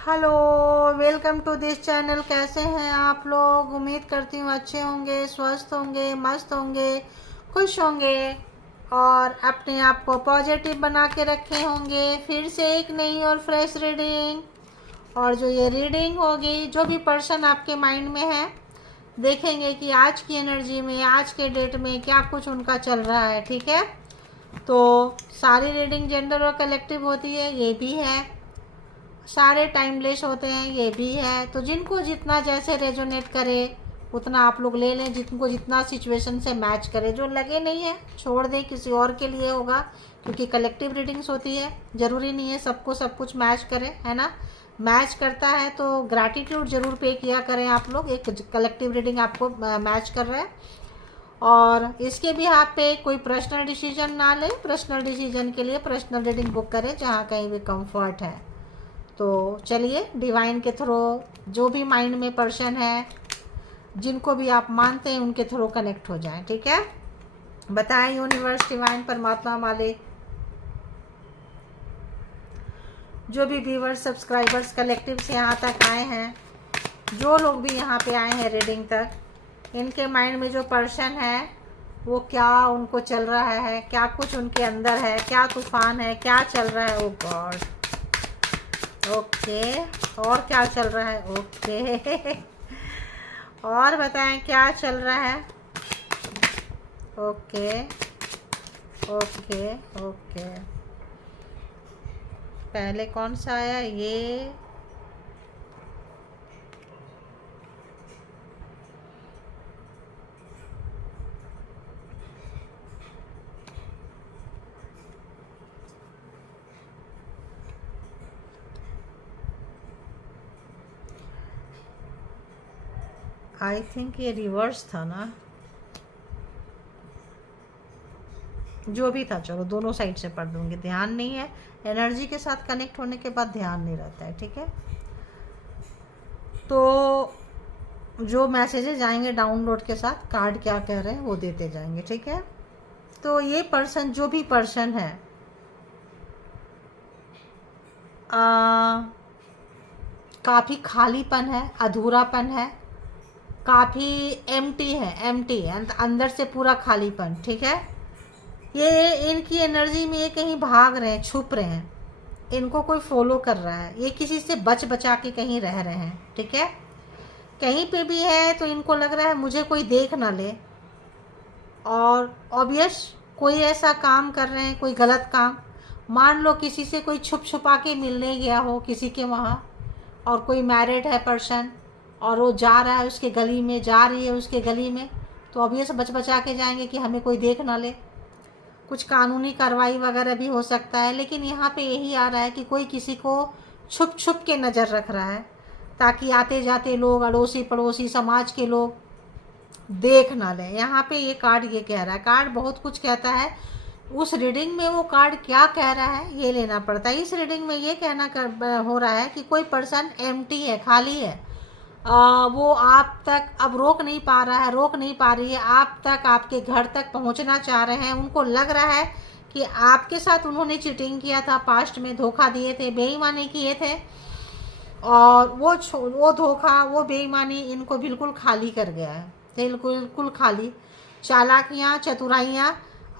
Hello, welcome to this channel. कैसे हैं आप लोग? उम्मीद करती हूँ अच्छे होंगे, स्वस्थ होंगे, मस्त होंगे, खुश होंगे और अपने आप को पॉजिटिव बना के रखे होंगे। फिर से एक नई और फ्रेश रीडिंग, और जो ये रीडिंग होगी, जो भी पर्सन आपके माइंड में है, देखेंगे कि आज की एनर्जी में, आज के डेट में क्या कुछ उनका चल रहा है। ठीक है, तो सारी रीडिंग जेंडर और कलेक्टिव होती है, ये भी है। सारे टाइमलेस होते हैं, ये भी है। तो जिनको जितना जैसे रेजोनेट करे उतना आप लोग ले लें, जिनको जितना सिचुएशन से मैच करे। जो लगे नहीं है छोड़ दें, किसी और के लिए होगा, क्योंकि कलेक्टिव रीडिंग्स होती है। ज़रूरी नहीं है सबको सब कुछ मैच करे, है ना। मैच करता है तो ग्रैटिट्यूड ज़रूर पे किया करें आप लोग। एक कलेक्टिव रीडिंग आपको मैच कर रहा है, और इसके भी आप पे कोई पर्सनल डिसीजन ना लें। पर्सनल डिसीजन के लिए पर्सनल रीडिंग बुक करें जहाँ कहीं भी कंफर्ट है। तो चलिए, डिवाइन के थ्रू जो भी माइंड में पर्सन है, जिनको भी आप मानते हैं, उनके थ्रू कनेक्ट हो जाएं। ठीक है, बताएं यूनिवर्स, डिवाइन, परमात्मा, मालिक, जो भी व्यूवर्स, सब्सक्राइबर्स कलेक्टिव से यहाँ तक आए हैं, जो लोग भी यहाँ पे आए हैं रीडिंग तक, इनके माइंड में जो पर्सन है वो क्या उनको चल रहा है, क्या कुछ उनके अंदर है, क्या तूफान है, क्या चल रहा है। ओ गॉड, ओके, और क्या चल रहा है? ओके और बताएं क्या चल रहा है? ओके ओके ओके, पहले कौन सा आया? ये आई थिंक ये रिवर्स था ना, जो भी था। चलो दोनों साइड से पढ़ दूंगी, ध्यान नहीं है। एनर्जी के साथ कनेक्ट होने के बाद ध्यान नहीं रहता है। ठीक है, तो जो मैसेजेस आएंगे डाउनलोड के साथ, कार्ड क्या कह रहे हैं वो देते जाएंगे। ठीक है, तो ये पर्सन, जो भी पर्सन है, काफ़ी खालीपन है, अधूरापन है, काफ़ी एम्प्टी है, एम्प्टी है, अंदर से पूरा खालीपन। ठीक है, ये इनकी एनर्जी में ये कहीं भाग रहे हैं, छुप रहे हैं, इनको कोई फॉलो कर रहा है, ये किसी से बच बचा के कहीं रह रहे हैं। ठीक है, कहीं पे भी है तो इनको लग रहा है मुझे कोई देख ना ले, और ऑब्वियस कोई ऐसा काम कर रहे हैं, कोई गलत काम। मान लो किसी से कोई छुप छुपा के मिलने गया हो किसी के वहाँ, और कोई मैरिड है पर्सन, और वो जा रहा है उसके गली में, जा रही है उसके गली में, तो ऑब्वियस बच बचा के जाएंगे कि हमें कोई देख ना ले। कुछ कानूनी कार्रवाई वगैरह भी हो सकता है, लेकिन यहाँ पे यही आ रहा है कि कोई किसी को छुप छुप के नज़र रख रहा है, ताकि आते जाते लोग, अड़ोसी पड़ोसी, समाज के लोग देख ना लें। यहाँ पे ये कार्ड ये कह रहा है, कार्ड बहुत कुछ कहता है। उस रीडिंग में वो कार्ड क्या कह रहा है ये लेना पड़ता है। इस रीडिंग में ये कहना हो रहा है कि कोई पर्सन एम्प्टी है, खाली है। वो आप तक अब रोक नहीं पा रहा है, रोक नहीं पा रही है, आप तक, आपके घर तक पहुंचना चाह रहे हैं। उनको लग रहा है कि आपके साथ उन्होंने चीटिंग किया था, पास्ट में धोखा दिए थे, बेईमानी किए थे, और वो धोखा, वो बेईमानी इनको बिल्कुल खाली कर गया है, बिल्कुल खाली। चालाकियाँ, चतुराइयाँ,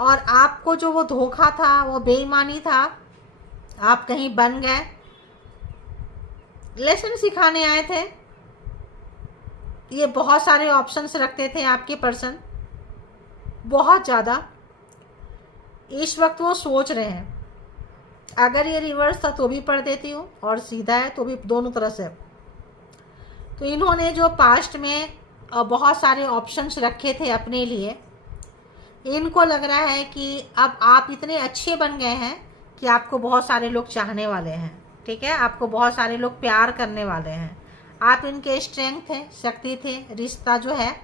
और आपको जो वो धोखा था, वो बेईमानी था, आप कहीं बन गए। लेसन सिखाने आए थे। ये बहुत सारे ऑप्शंस रखते थे आपके पर्सन, बहुत ज़्यादा। इस वक्त वो सोच रहे हैं। अगर ये रिवर्स था तो भी पढ़ देती हूँ, और सीधा है तो भी, दोनों तरह से। तो इन्होंने जो पास्ट में बहुत सारे ऑप्शंस रखे थे अपने लिए, इनको लग रहा है कि अब आप इतने अच्छे बन गए हैं कि आपको बहुत सारे लोग चाहने वाले हैं। ठीक है, आपको बहुत सारे लोग प्यार करने वाले हैं। आप इनके स्ट्रेंथ थे, शक्ति थे, रिश्ता जो है,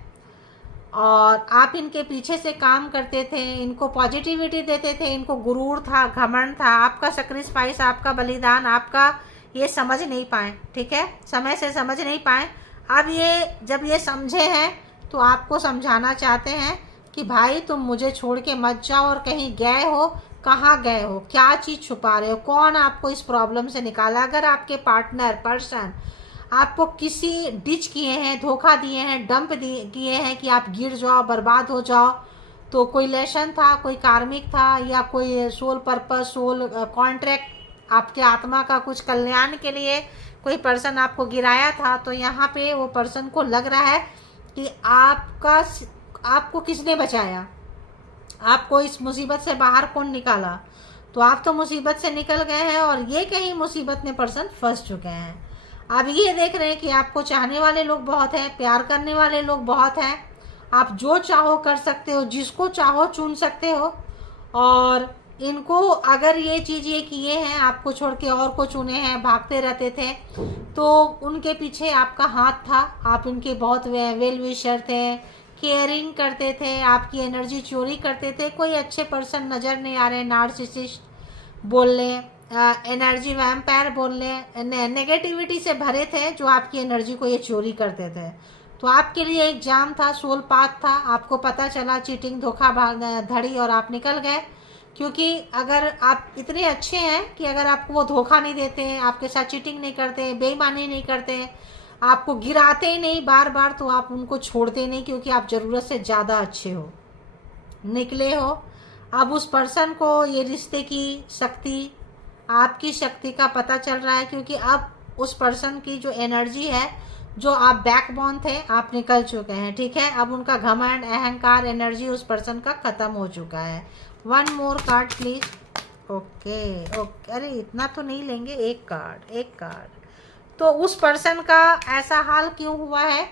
और आप इनके पीछे से काम करते थे, इनको पॉजिटिविटी देते थे, इनको गुरूर था, घमंड था। आपका सेक्रीफाइस, आपका बलिदान, आपका ये समझ नहीं पाए। ठीक है, समय से समझ नहीं पाए। अब ये जब ये समझे हैं तो आपको समझाना चाहते हैं कि भाई तुम मुझे छोड़ के मत जाओ, और कहीं गए हो कहाँ गए हो, क्या चीज़ छुपा रहे हो, कौन आपको इस प्रॉब्लम से निकाला। अगर आपके पार्टनर पर्सन आपको किसी डिच किए हैं, धोखा दिए हैं, डंप किए हैं कि आप गिर जाओ, बर्बाद हो जाओ, तो कोई लेसन था, कोई कार्मिक था, या कोई सोल पर्पस, सोल कॉन्ट्रैक्ट, आपके आत्मा का कुछ कल्याण के लिए कोई पर्सन आपको गिराया था, तो यहाँ पे वो पर्सन को लग रहा है कि आपको किसने बचाया, आपको इस मुसीबत से बाहर कौन निकाला। तो आप तो मुसीबत से निकल गए हैं और ये कहीं मुसीबत में पर्सन फंस चुके हैं। अब ये देख रहे हैं कि आपको चाहने वाले लोग बहुत हैं, प्यार करने वाले लोग बहुत हैं, आप जो चाहो कर सकते हो, जिसको चाहो चुन सकते हो। और इनको अगर ये चीज़ ये किए हैं, आपको छोड़ के और को चुने हैं, भागते रहते थे, तो उनके पीछे आपका हाथ था। आप इनके बहुत वेल विशर थे, केयरिंग करते थे, आपकी एनर्जी चोरी करते थे। कोई अच्छे पर्सन नज़र नहीं आ रहे, नार्सिसिस्ट बोल लें, एनर्जी वैम्पायर बोल लें, नेगेटिविटी से भरे थे, जो आपकी एनर्जी को ये चोरी करते थे। तो आपके लिए एक जाम था, सोल पाथ था, आपको पता चला, चीटिंग, धोखा धड़ी, और आप निकल गए। क्योंकि अगर आप इतने अच्छे हैं कि अगर आपको वो धोखा नहीं देते, आपके साथ चीटिंग नहीं करते, बेईमानी नहीं करते, आपको गिराते ही नहीं बार बार, तो आप उनको छोड़ते नहीं, क्योंकि आप ज़रूरत से ज़्यादा अच्छे हो, निकले हो। अब उस पर्सन को ये रिश्ते की शक्ति, आपकी शक्ति का पता चल रहा है, क्योंकि अब उस पर्सन की जो एनर्जी है, जो आप बैकबोन थे, आप निकल चुके हैं, ठीक है। अब उनका घमंड, अहंकार, एनर्जी उस पर्सन का ख़त्म हो चुका है। One more card please. Okay okay, अरे इतना तो नहीं लेंगे, एक कार्ड। तो उस पर्सन का ऐसा हाल क्यों हुआ है?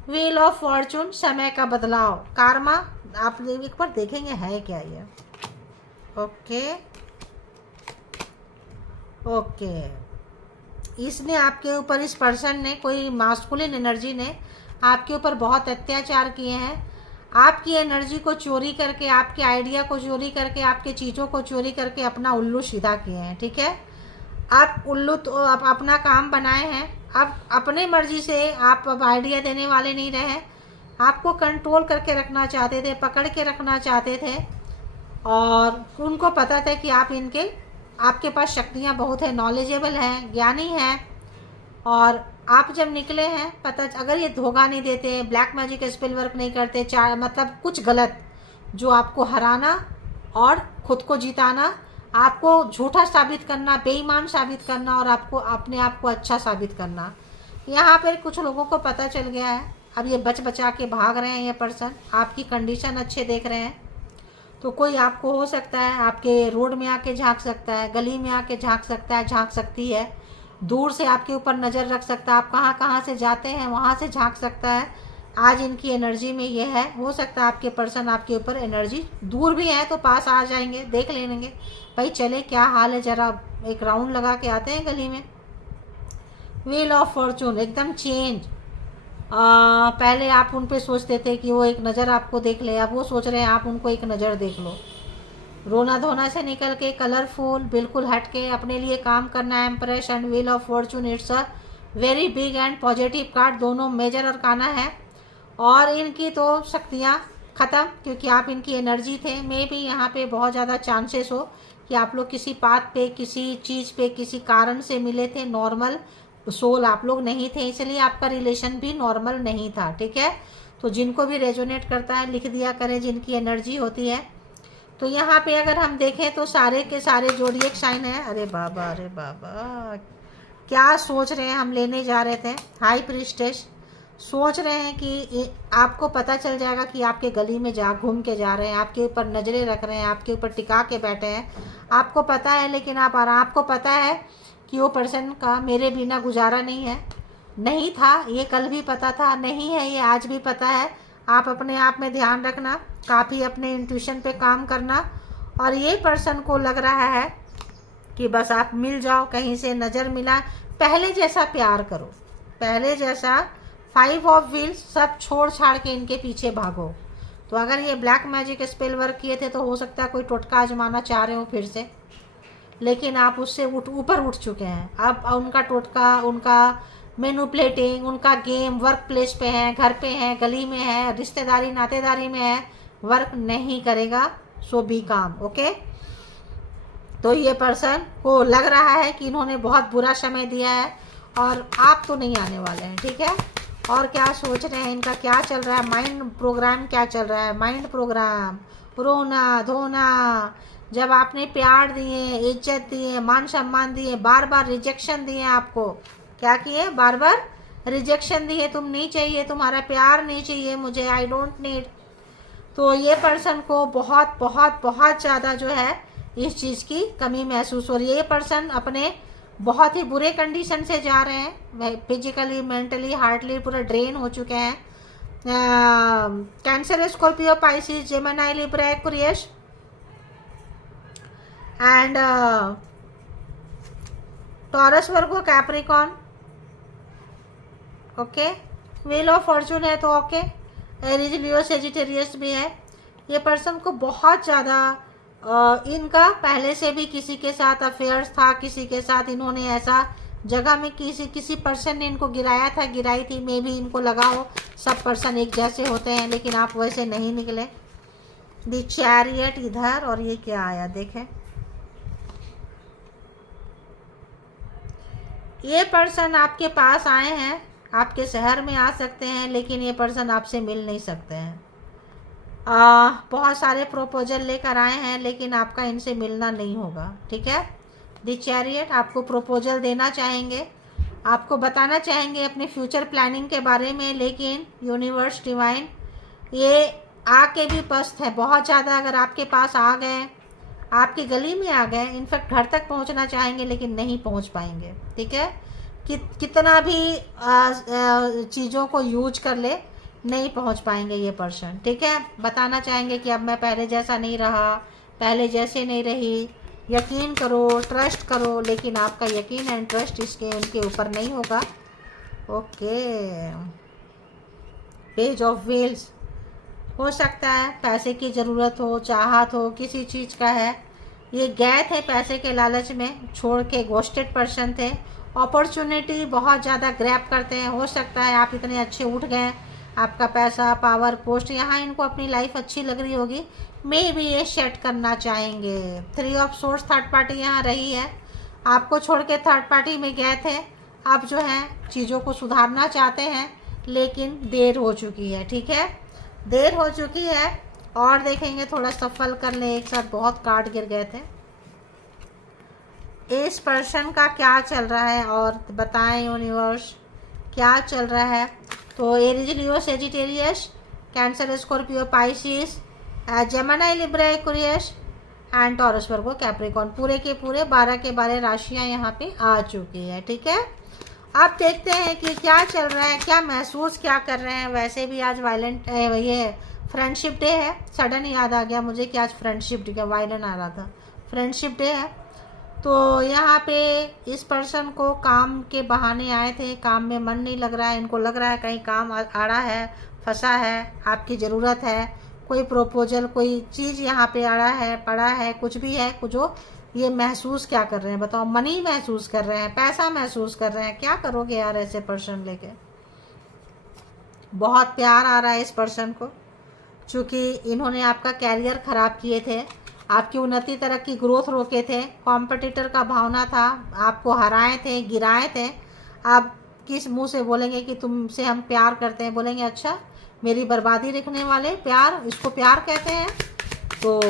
व्हील ऑफ फॉर्चून, समय का बदलाव, कार्मा। आप एक बार देखेंगे है क्या ये। ओके इसने आपके ऊपर, इस पर्सन ने, कोई मास्कुलिन एनर्जी ने आपके ऊपर बहुत अत्याचार किए हैं। आपकी एनर्जी को चोरी करके, आपके आइडिया को चोरी करके, आपके चीज़ों को चोरी करके अपना उल्लू सीधा किए हैं, ठीक है। आप उल्लू तो आप अपना काम बनाए हैं। अब अपने मर्जी से आप अब आइडिया देने वाले नहीं रहे, आपको कंट्रोल करके रखना चाहते थे, पकड़ के रखना चाहते थे, और उनको पता था कि आपके पास शक्तियाँ बहुत है, नॉलेजेबल हैं, ज्ञानी हैं। और आप जब निकले हैं, अगर ये धोखा नहीं देते, ब्लैक मैजिक स्पेल वर्क नहीं करते, मतलब कुछ गलत, जो आपको हराना और खुद को जिताना, आपको झूठा साबित करना, बेईमान साबित करना, और आपको अपने आप को अच्छा साबित करना, यहाँ पर कुछ लोगों को पता चल गया है। अब ये बचा के भाग रहे हैं, ये पर्सन आपकी कंडीशन अच्छे देख रहे हैं। तो कोई आपको हो सकता है आपके रोड में आके झांक सकता है, गली में आके झांक सकता है, झांक सकती है, दूर से आपके ऊपर नज़र रख सकता है, आप कहाँ से जाते हैं वहाँ से झांक सकता है। आज इनकी एनर्जी में ये है, हो सकता है आपके पर्सन आपके ऊपर एनर्जी, दूर भी है तो पास आ जाएंगे, देख लेंगे भाई चले क्या हाल है, ज़रा एक राउंड लगा के आते हैं गली में। व्हील ऑफ फॉर्चून, एकदम चेंज। पहले आप उन पे सोचते थे कि वो एक नज़र आपको देख ले, अब वो सोच रहे हैं आप उनको एक नज़र देख लो। रोना धोना से निकल के कलरफुल, बिल्कुल हट के अपने लिए काम करना। Empress and wheel of Fortune, it's a very big and positive card, दोनों मेजर और काना है। और इनकी तो शक्तियाँ ख़त्म, क्योंकि आप इनकी एनर्जी थे। मे भी यहाँ पे बहुत ज़्यादा चांसेस हो कि आप लोग किसी बात पे, किसी चीज़ पे, किसी कारण से मिले थे। नॉर्मल सोल आप लोग नहीं थे, इसलिए आपका रिलेशन भी नॉर्मल नहीं था, ठीक है। तो जिनको भी रेजोनेट करता है लिख दिया करें, जिनकी एनर्जी होती है। तो यहाँ पे अगर हम देखें तो सारे के सारे जोडिएक साइन है। अरे बाबा क्या सोच रहे हैं, हम लेने जा रहे थे हाई प्रीस्टेस, सोच रहे हैं कि आपको पता चल जाएगा कि आपके गली में घूम के जा रहे हैं, आपके ऊपर नज़रें रख रहे हैं, आपके ऊपर टिका के बैठे हैं, आपको पता है। लेकिन आपको पता है कि वो पर्सन का मेरे बिना गुजारा नहीं था, ये कल भी पता था, नहीं है ये आज भी पता है। आप अपने आप में ध्यान रखना, काफ़ी अपने इंट्यूशन पे काम करना। और ये पर्सन को लग रहा है कि बस आप मिल जाओ, कहीं से नज़र मिला, पहले जैसा प्यार करो, पहले जैसा 5 ऑफ व्हील्स, सब छोड़ छाड़ के इनके पीछे भागो। तो अगर ये ब्लैक मैजिक स्पेल वर्क किए थे तो हो सकता है कोई टोटका आजमाना चाह रहे हो फिर से, लेकिन आप उससे ऊपर उठ चुके हैं। अब उनका टोटका, उनका मैनिपुलेटिंग, उनका गेम वर्क प्लेस पे है, घर पे है, गली में है, रिश्तेदारी नातेदारी में है, वर्क नहीं करेगा। सो बी काम, ओके। तो ये पर्सन को लग रहा है कि इन्होंने बहुत बुरा समय दिया है और आप तो नहीं आने वाले हैं, ठीक है। और क्या सोच रहे हैं, इनका क्या चल रहा है, माइंड प्रोग्राम क्या चल रहा है, माइंड प्रोग्राम, रोना धोना। जब आपने प्यार दिए, इज्जत दिए, मान सम्मान दिए, बार बार रिजेक्शन दिए, आपको क्या किए, बार बार रिजेक्शन दिए, तुम नहीं चाहिए, तुम्हारा प्यार नहीं चाहिए मुझे, आई डोंट नीड। तो ये पर्सन को बहुत बहुत बहुत ज़्यादा जो है इस चीज़ की कमी महसूस हो रही है। ये पर्सन अपने बहुत ही बुरे कंडीशन से जा रहे हैं, फिजिकली, मेंटली, हार्टली पूरे ड्रेन हो चुके हैं। Cancer, Scorpio, Pisces, Gemini, Libra, Aquarius and taurus, Virgo, Capricorn. Okay, wheel of Fortune है तो ओके, एरीज, लियो, सेजिटेरियस भी है। ये पर्सन को बहुत ज़्यादा इनका पहले से भी किसी के साथ अफेयर्स था, किसी के साथ इन्होंने ऐसा जगह में किसी पर्सन ने इनको गिराया था, गिराई थी, मे भी इनको लगा हो सब पर्सन एक जैसे होते हैं, लेकिन आप वैसे नहीं निकले। द चैरियट इधर, और ये क्या आया देखें, ये पर्सन आपके पास आए हैं, आपके शहर में आ सकते हैं, लेकिन ये पर्सन आपसे मिल नहीं सकते हैं। बहुत सारे प्रपोजल लेकर आए हैं, लेकिन आपका इनसे मिलना नहीं होगा, ठीक है। द चैरियट आपको प्रपोजल देना चाहेंगे, आपको बताना चाहेंगे अपने फ्यूचर प्लानिंग के बारे में, लेकिन यूनिवर्स, डिवाइन ये आके भी पस्त है बहुत ज़्यादा। अगर आपके पास आ गए, आपकी गली में आ गए, इनफैक्ट घर तक पहुंचना चाहेंगे लेकिन नहीं पहुंच पाएंगे, ठीक है। कितना भी चीज़ों को यूज कर ले, नहीं पहुंच पाएंगे ये पर्सन, ठीक है। बताना चाहेंगे कि अब मैं पहले जैसा नहीं रहा, पहले जैसे नहीं रही, यकीन करो, ट्रस्ट करो, लेकिन आपका यकीन एंड ट्रस्ट इसके उनके ऊपर नहीं होगा। ओके, पेज ऑफ व्हील्स, हो सकता है पैसे की ज़रूरत हो, चाहत हो, किसी चीज़ का है, ये गए थे पैसे के लालच में, छोड़ के घोस्टेड पर्सन थे। अपॉर्चुनिटी बहुत ज़्यादा ग्रैब करते हैं, हो सकता है आप इतने अच्छे उठ गए, आपका पैसा, पावर, पोस्ट, यहाँ इनको अपनी लाइफ अच्छी लग रही होगी, मे भी ये सेट करना चाहेंगे। 3 ऑफ सोर्स, थर्ड पार्टी यहाँ रही है, आपको छोड़ के थर्ड पार्टी में गए थे, अब जो है चीज़ों को सुधारना चाहते हैं, लेकिन देर हो चुकी है, ठीक है, देर हो चुकी है। और देखेंगे, थोड़ा सफल कर ले, एक साथ बहुत कार्ड गिर गए थे। इस पर्सन का क्या चल रहा है और बताएं यूनिवर्स, क्या चल रहा है। तो Aries, Leo, Sagittarius, cancer, Scorpio, Pisces, Gemini, Libra, Aquarius and taurus, Virgo, Capricorn, पूरे के पूरे 12 के 12 राशियाँ यहाँ पे आ चुकी है, ठीक है। अब देखते हैं कि क्या चल रहा है, क्या महसूस क्या कर रहे हैं। वैसे भी आज वायलेंट ये फ्रेंडशिप डे है, सडन याद आ गया मुझे कि आज फ्रेंडशिप डे, वायलेंट आ रहा था, फ्रेंडशिप डे है। तो यहाँ पे इस पर्सन को काम के बहाने आए थे, काम में मन नहीं लग रहा है, इनको लग रहा है कहीं काम आड़ा है, फंसा है, आपकी ज़रूरत है, कोई प्रपोजल, कोई चीज़ यहाँ पे आड़ा है, पड़ा है, कुछ भी है, कुछ हो। ये महसूस क्या कर रहे हैं बताओ, मनी महसूस कर रहे हैं, पैसा महसूस कर रहे हैं, क्या करोगे यार ऐसे पर्सन लेके। बहुत प्यार आ रहा है इस पर्सन को, चूँकि इन्होंने आपका कैरियर ख़राब किए थे, आपकी उन्नति, तरक्की, ग्रोथ रोके थे, कॉम्पिटिटर का भावना था, आपको हराए थे, गिराए थे। आप किस मुंह से बोलेंगे कि तुमसे हम प्यार करते हैं, बोलेंगे अच्छा मेरी बर्बादी लिखने वाले, प्यार, इसको प्यार कहते हैं। तो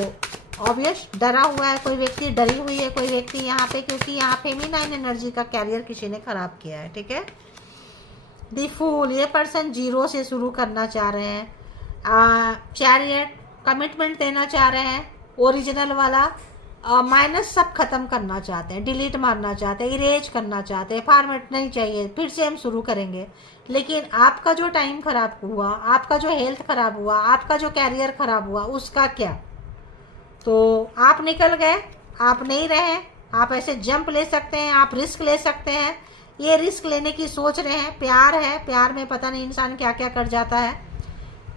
ऑब्वियस डरा हुआ है कोई व्यक्ति, डरी हुई है कोई व्यक्ति यहाँ पे, क्योंकि यहाँ फेमिनाइन एनर्जी का कैरियर किसी ने ख़राब किया है, ठीक है। द फूल, ये पर्सन 0 से शुरू करना चाह रहे हैं। चैरियट, कमिटमेंट देना चाह रहे हैं, ओरिजिनल वाला, माइनस सब खत्म करना चाहते हैं, डिलीट मारना चाहते हैं, इरेज करना चाहते हैं, फॉर्मेट नहीं चाहिए, फिर से हम शुरू करेंगे। लेकिन आपका जो टाइम ख़राब हुआ, आपका जो हेल्थ ख़राब हुआ, आपका जो कैरियर ख़राब हुआ, उसका क्या। तो आप निकल गए, आप नहीं रहे, आप ऐसे जंप ले सकते हैं, आप रिस्क ले सकते हैं, ये रिस्क लेने की सोच रहे हैं। प्यार है, प्यार में पता नहीं इंसान क्या क्या कर जाता है,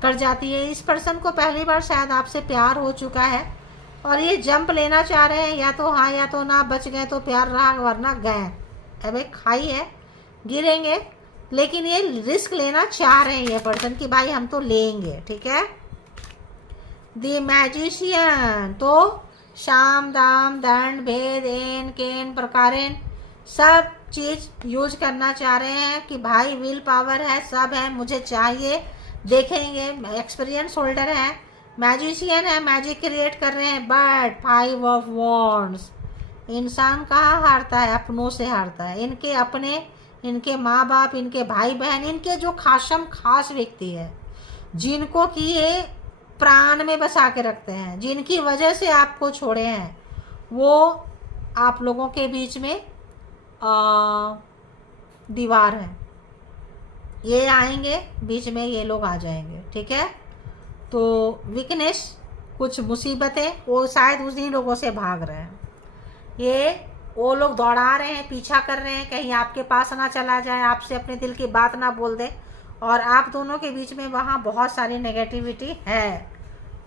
कर जाती है। इस पर्सन को पहली बार शायद आपसे प्यार हो चुका है और ये जंप लेना चाह रहे हैं, या तो हाँ या तो ना, बच गए तो प्यार रहा, वरना गए। अबे खाई है, गिरेंगे, लेकिन ये रिस्क लेना चाह रहे हैं ये पर्सन कि भाई हम तो लेंगे, ठीक है। द मैजिशियन, तो शाम दाम दंड भेद एन केन प्रकारेण सब चीज़ यूज करना चाह रहे हैं कि भाई विल पावर है, सब है, मुझे चाहिए, देखेंगे, एक्सपीरियंस होल्डर है, मैजिशियन है, मैजिक क्रिएट कर रहे हैं। बट 5 ऑफ वॉन्ड्स, इंसान कहाँ हारता है? अपनों से हारता है। इनके अपने, इनके माँ बाप, इनके भाई बहन, इनके जो खासम खास व्यक्ति है, जिनको कि ये प्राण में बसा के रखते हैं, जिनकी वजह से आपको छोड़े हैं, वो आप लोगों के बीच में दीवार है। ये आएंगे बीच में, ये लोग आ जाएंगे, ठीक है। तो वीकनेस, कुछ मुसीबतें, वो शायद उन्हीं लोगों से भाग रहे हैं। ये वो लोग दौड़ा रहे हैं, पीछा कर रहे हैं, कहीं आपके पास ना चला जाए, आपसे अपने दिल की बात ना बोल दे, और आप दोनों के बीच में वहाँ बहुत सारी नेगेटिविटी है।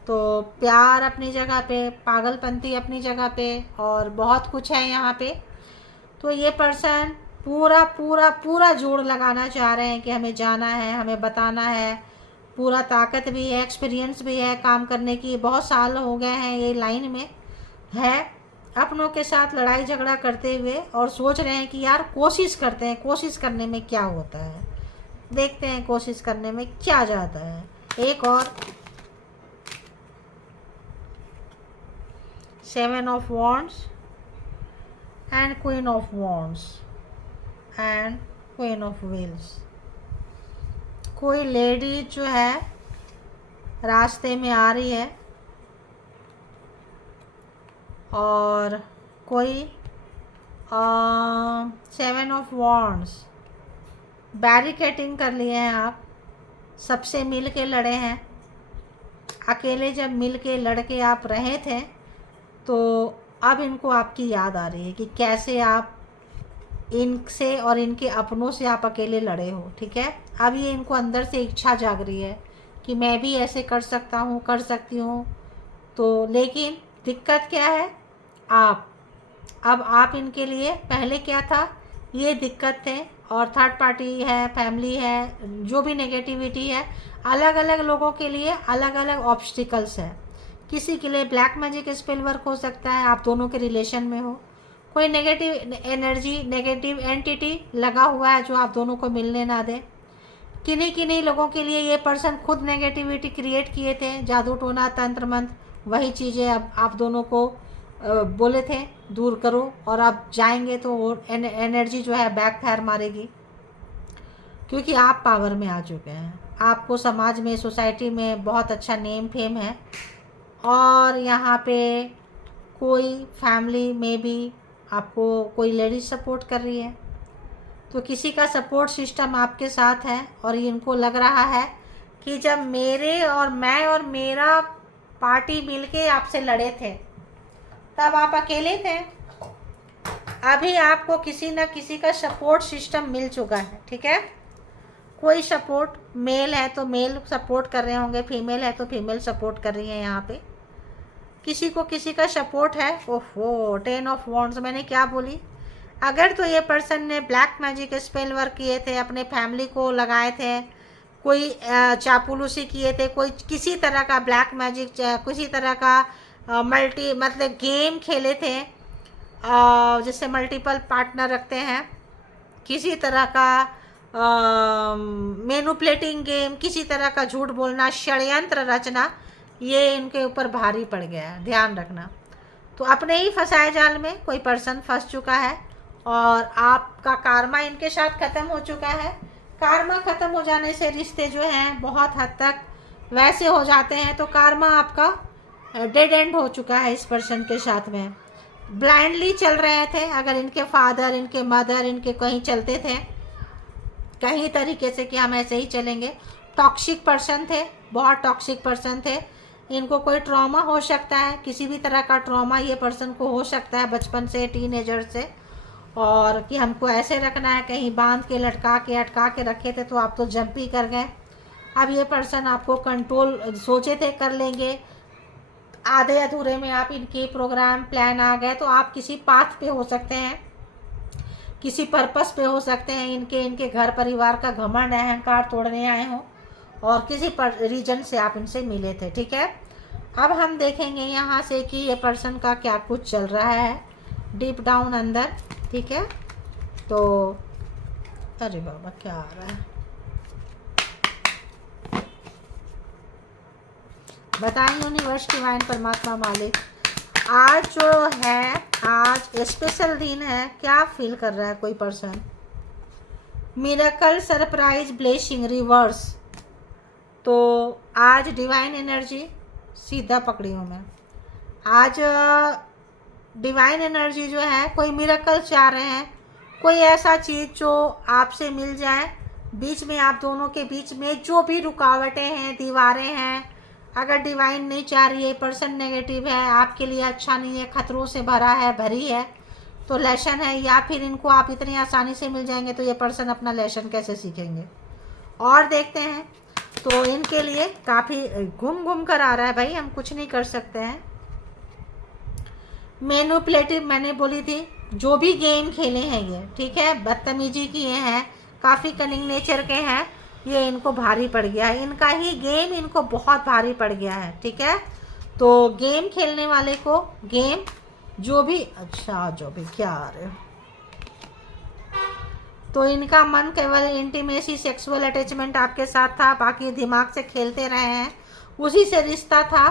तो प्यार अपनी जगह पे, पागलपंती अपनी जगह पे, और बहुत कुछ है यहाँ पे। तो ये पर्सन पूरा पूरा पूरा जोड़ लगाना चाह रहे हैं कि हमें जाना है, हमें बताना है, पूरा ताकत भी है, एक्सपीरियंस भी है काम करने की, बहुत साल हो गए हैं ये लाइन में है, अपनों के साथ लड़ाई झगड़ा करते हुए, और सोच रहे हैं कि यार कोशिश करते हैं, कोशिश करने में क्या होता है, देखते हैं कोशिश करने में क्या जाता है। एक और 7 of wands and queen of wands and queen of wheels. कोई लेडी जो है रास्ते में आ रही है, और कोई 7 ऑफ वॉन्ड्स, बैरिकेटिंग कर लिए हैं आप, सबसे मिल के लड़े हैं। अकेले जब मिल के लड़के आप रहे थे, तो अब इनको आपकी याद आ रही है कि कैसे आप इनसे और इनके अपनों से आप अकेले लड़े हो, ठीक है। अब ये इनको अंदर से इच्छा जाग रही है कि मैं भी ऐसे कर सकता हूँ, कर सकती हूँ। तो लेकिन दिक्कत क्या है? अब आप इनके लिए, पहले क्या था, ये दिक्कत थे, और थर्ड पार्टी है, फैमिली है, जो भी नेगेटिविटी है, अलग अलग लोगों के लिए अलग अलग ऑब्स्टिकल्स है। किसी के लिए ब्लैक मैजिक स्पेल वर्क हो सकता है, आप दोनों के रिलेशन में हो, कोई नेगेटिव एनर्जी, नेगेटिव एंटिटी लगा हुआ है जो आप दोनों को मिलने ना दे। किन्हीं लोगों के लिए ये पर्सन खुद नेगेटिविटी क्रिएट किए थे, जादू टोना तंत्र मंत्र, वही चीज़ें अब आप दोनों को बोले थे दूर करो, और आप जाएंगे तो वो एनर्जी जो है बैक फायर मारेगी, क्योंकि आप पावर में आ चुके हैं। आपको समाज में, सोसाइटी में बहुत अच्छा नेम फेम है, और यहाँ पे कोई फैमिली में भी आपको कोई लेडीज सपोर्ट कर रही है। तो किसी का सपोर्ट सिस्टम आपके साथ है, और इनको लग रहा है कि जब मेरे और मैं और मेरा पार्टी मिलके आपसे लड़े थे, तब आप अकेले थे। अभी आपको किसी न किसी का सपोर्ट सिस्टम मिल चुका है, ठीक है। कोई सपोर्ट, मेल है तो मेल सपोर्ट कर रहे होंगे, फीमेल है तो फीमेल सपोर्ट कर रही है। यहाँ पे किसी को किसी का सपोर्ट है। ओहो, 10 ऑफ वॉन्ड्स, मैंने क्या बोली? अगर तो ये पर्सन ने ब्लैक मैजिक स्पेल वर्क किए थे, अपने फैमिली को लगाए थे, कोई चापुलूसी किए थे, कोई किसी तरह का ब्लैक मैजिक, किसी तरह का मल्टी मतलब गेम खेले थे, जैसे मल्टीपल पार्टनर रखते हैं, किसी तरह का मैनिपुलेटिंग गेम, किसी तरह का झूठ बोलना, षड्यंत्र रचना, ये इनके ऊपर भारी पड़ गया है, ध्यान रखना। तो अपने ही फंसाए जाल में कोई पर्सन फंस चुका है, और आपका कार्मा इनके साथ ख़त्म हो चुका है। कार्मा ख़त्म हो जाने से रिश्ते जो हैं बहुत हद तक वैसे हो जाते हैं। तो कार्मा आपका डेड एंड हो चुका है इस पर्सन के साथ में। ब्लाइंडली चल रहे थे, अगर इनके फादर, इनके मदर, इनके कहीं चलते थे कहीं तरीके से कि हम ऐसे ही चलेंगे। टॉक्सिक पर्सन थे, बहुत टॉक्सिक पर्सन थे। इनको कोई ट्रॉमा हो सकता है, किसी भी तरह का ट्रॉमा ये पर्सन को हो सकता है बचपन से, टीनेजर से, और कि हमको ऐसे रखना है, कहीं बांध के लटका के अटका के रखे थे तो आप तो जंप ही कर गए। अब ये पर्सन आपको कंट्रोल सोचे थे कर लेंगे, आधे अधूरे में आप इनके प्रोग्राम प्लान आ गए। तो आप किसी पाथ पे हो सकते हैं, किसी पर्पस पे हो सकते हैं, इनके घर परिवार का घमंड अहंकार तोड़ने आए हों, और किसी रीजन से आप इनसे मिले थे, ठीक है। अब हम देखेंगे यहाँ से कि ये पर्सन का क्या कुछ चल रहा है डीप डाउन अंदर, ठीक है। तो अरे बाबा क्या आ रहा है, बताएं यूनिवर्स, डिवाइन, परमात्मा, मालिक। आज जो है, आज स्पेशल दिन है, क्या फील कर रहा है कोई person? Miracle, surprise, blessing, reverse. तो आज डिवाइन एनर्जी सीधा पकड़ी हूँ मैं। आज डिवाइन एनर्जी जो है, कोई मिरेकल चाह रहे हैं, कोई ऐसा चीज़ जो आपसे मिल जाए, बीच में आप दोनों के बीच में जो भी रुकावटें हैं, दीवारें हैं, अगर डिवाइन नहीं चाह रही है, पर्सन नेगेटिव है, आपके लिए अच्छा नहीं है, खतरों से भरा है, भरी है, तो लेसन है, या फिर इनको आप इतनी आसानी से मिल जाएंगे तो ये पर्सन अपना लेसन कैसे सीखेंगे। और देखते हैं, तो इनके लिए काफ़ी घूम कर आ रहा है भाई, हम कुछ नहीं कर सकते हैं। मैनिपुलेटिव मैंने बोली थी, जो भी गेम खेले हैं ये, ठीक है, बदतमीजी किए हैं, काफ़ी कनिंग नेचर के हैं, ये इनको भारी पड़ गया है, इनका ही गेम इनको बहुत भारी पड़ गया है, ठीक है। तो गेम खेलने वाले को गेम जो भी, अच्छा जो भी क्या आ रहे हो, तो इनका मन केवल इंटीमेसी, सेक्सुअल अटैचमेंट आपके साथ था, बाकी दिमाग से खेलते रहे हैं, उसी से रिश्ता था।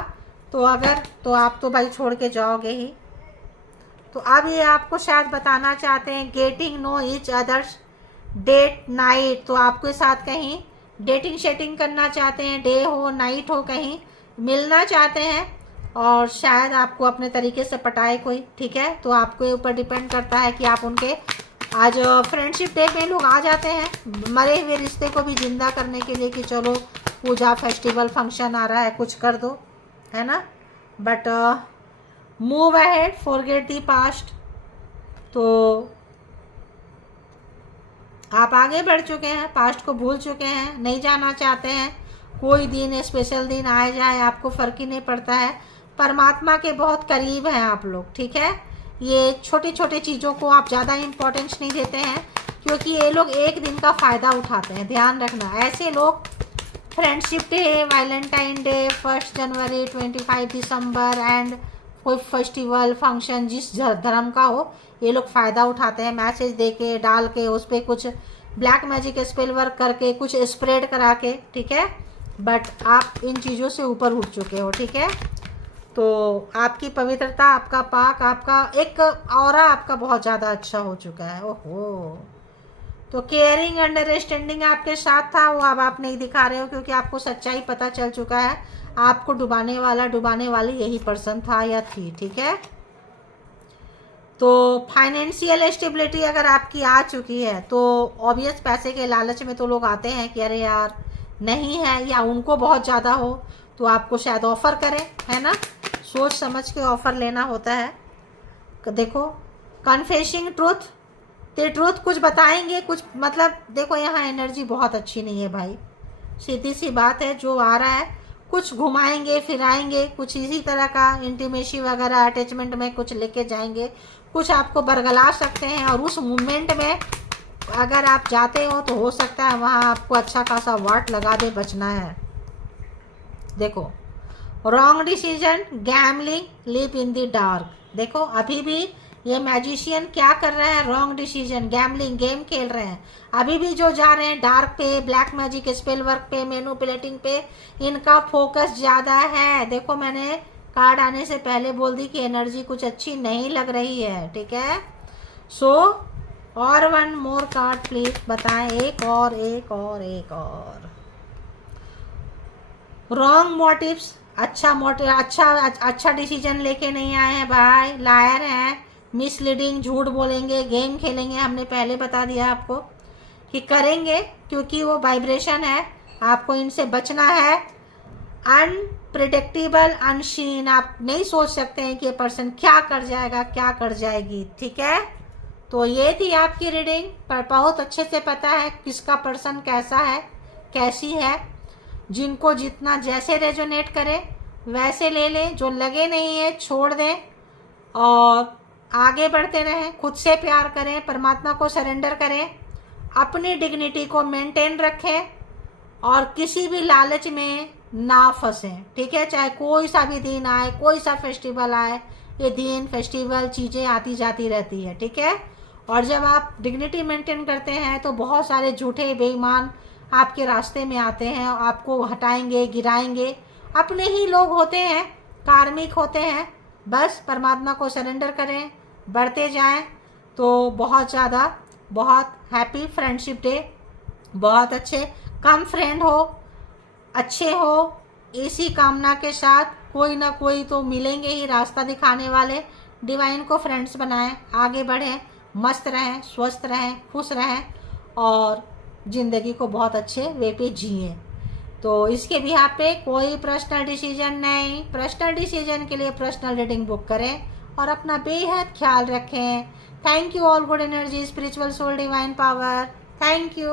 तो अगर तो आप तो भाई छोड़ के जाओगे ही। तो अब ये आपको शायद बताना चाहते हैं getting know each others, date night, तो आपके साथ कहीं डेटिंग शेटिंग करना चाहते हैं, डे हो नाइट हो, कहीं मिलना चाहते हैं, और शायद आपको अपने तरीके से पटाए कोई, ठीक है। तो आपके ऊपर डिपेंड करता है कि आप उनके, आज फ्रेंडशिप डे में लोग आ जाते हैं मरे हुए रिश्ते को भी जिंदा करने के लिए, कि चलो पूजा, फेस्टिवल, फंक्शन आ रहा है, कुछ कर दो, है ना। But move ahead, forget the past. तो आप आगे बढ़ चुके हैं, पास्ट को भूल चुके हैं, नहीं जाना चाहते हैं, कोई दिन स्पेशल दिन आए जाए आपको फ़र्क ही नहीं पड़ता है। परमात्मा के बहुत करीब हैं आप लोग, ठीक है। ये छोटी छोटी चीज़ों को आप ज़्यादा इम्पोर्टेंस नहीं देते हैं, क्योंकि ये लोग एक दिन का फ़ायदा उठाते हैं, ध्यान रखना। ऐसे लोग friendship day, Valentine day, 1 January, 25 December and कोई फेस्टिवल, फंक्शन, जिस धर्म का हो, ये लोग फ़ायदा उठाते हैं, मैसेज दे के, डाल के, उस पर कुछ ब्लैक मैजिक स्पेल वर्क करके, कुछ स्प्रेड करा के, ठीक है। बट आप इन चीज़ों से ऊपर उठ चुके हो, ठीक है। तो आपकी पवित्रता, आपका पाक, आपका एक ऑरा आपका बहुत ज़्यादा अच्छा हो चुका है। ओहो, तो केयरिंग, अंडरस्टैंडिंग आपके साथ था, वो अब आप नहीं दिखा रहे हो, क्योंकि आपको सच्चाई पता चल चुका है, आपको डुबाने वाला, डुबाने वाली यही पर्सन था या थी, ठीक है। तो फाइनेंशियल स्टेबिलिटी अगर आपकी आ चुकी है, तो ऑब्वियस पैसे के लालच में तो लोग आते हैं कि अरे यार नहीं है, या उनको बहुत ज़्यादा हो तो आपको शायद ऑफ़र करें, है ना। सोच समझ के ऑफ़र लेना होता है। देखो, कन्फेसिंग ट्रूथ, ते ट्रूथ कुछ बताएंगे, कुछ मतलब देखो यहाँ एनर्जी बहुत अच्छी नहीं है भाई, सीधी सी बात है। जो आ रहा है कुछ घुमाएंगे फिराएंगे, कुछ इसी तरह का इंटीमेसी वगैरह अटैचमेंट में कुछ लेके जाएंगे, कुछ आपको बरगला सकते हैं, और उस मूवमेंट में अगर आप जाते हो तो हो सकता है वहाँ आपको अच्छा खासा वाट लगा दे, बचना है। देखो, wrong decision, gambling, live in the dark. देखो अभी भी ये मैजिशियन क्या कर रहे हैं, रॉन्ग डिसीजन, गैमलिंग, गेम खेल रहे हैं। अभी भी जो जा रहे हैं डार्क पे, ब्लैक मैजिक स्पेल वर्क पे, मैनिपुलेटिंग पे, इनका फोकस ज़्यादा है। देखो मैंने कार्ड आने से पहले बोल दी कि एनर्जी कुछ अच्छी नहीं लग रही है, ठीक है। सो और 1 मोर कार्ड प्लीज, बताएं, एक और, एक और, एक और। रॉन्ग मोटिव्स, अच्छा मोटिव, अच्छा डिसीजन लेके नहीं आए हैं भाई, लायर हैं, मिसलीडिंग, झूठ बोलेंगे, गेम खेलेंगे, हमने पहले बता दिया आपको कि करेंगे, क्योंकि वो वाइब्रेशन है, आपको इनसे बचना है। अनप्रिडिक्टेबल, अनशीन, आप नहीं सोच सकते हैं कि ये पर्सन क्या कर जाएगा, क्या कर जाएगी, ठीक है। तो ये थी आपकी रीडिंग, पर बहुत अच्छे से पता है किसका पर्सन कैसा है, कैसी है। जिनको जितना जैसे रेजोनेट करे वैसे ले लें, जो लगे नहीं है छोड़ दें, और आगे बढ़ते रहें, खुद से प्यार करें, परमात्मा को सरेंडर करें, अपनी डिग्निटी को मेंटेन रखें, और किसी भी लालच में ना फंसें, ठीक है। चाहे कोई सा भी दिन आए, कोई सा फेस्टिवल आए, ये दिन फेस्टिवल चीज़ें आती जाती रहती है, ठीक है। और जब आप डिग्निटी मेंटेन करते हैं तो बहुत सारे झूठे बेईमान आपके रास्ते में आते हैं, आपको हटाएंगे, गिराएंगे। अपने ही लोग होते हैं, कार्मिक होते हैं। बस परमात्मा को सरेंडर करें, बढ़ते जाएं। तो बहुत ज़्यादा, बहुत हैप्पी फ्रेंडशिप डे। बहुत अच्छे, कम फ्रेंड हो, अच्छे हो, इसी कामना के साथ कोई ना कोई तो मिलेंगे ही रास्ता दिखाने वाले। डिवाइन को फ्रेंड्स बनाएं, आगे बढ़ें, मस्त रहें, स्वस्थ रहें, खुश रहें और ज़िंदगी को बहुत अच्छे वे पे जिएं। तो इसके भी यहाँ पे कोई पर्सनल डिसीजन नहीं। पर्सनल डिसीजन के लिए पर्सनल रीडिंग बुक करें और अपना बेहद ख्याल रखें। Thank you all, good energy, spiritual soul, divine power. Thank you.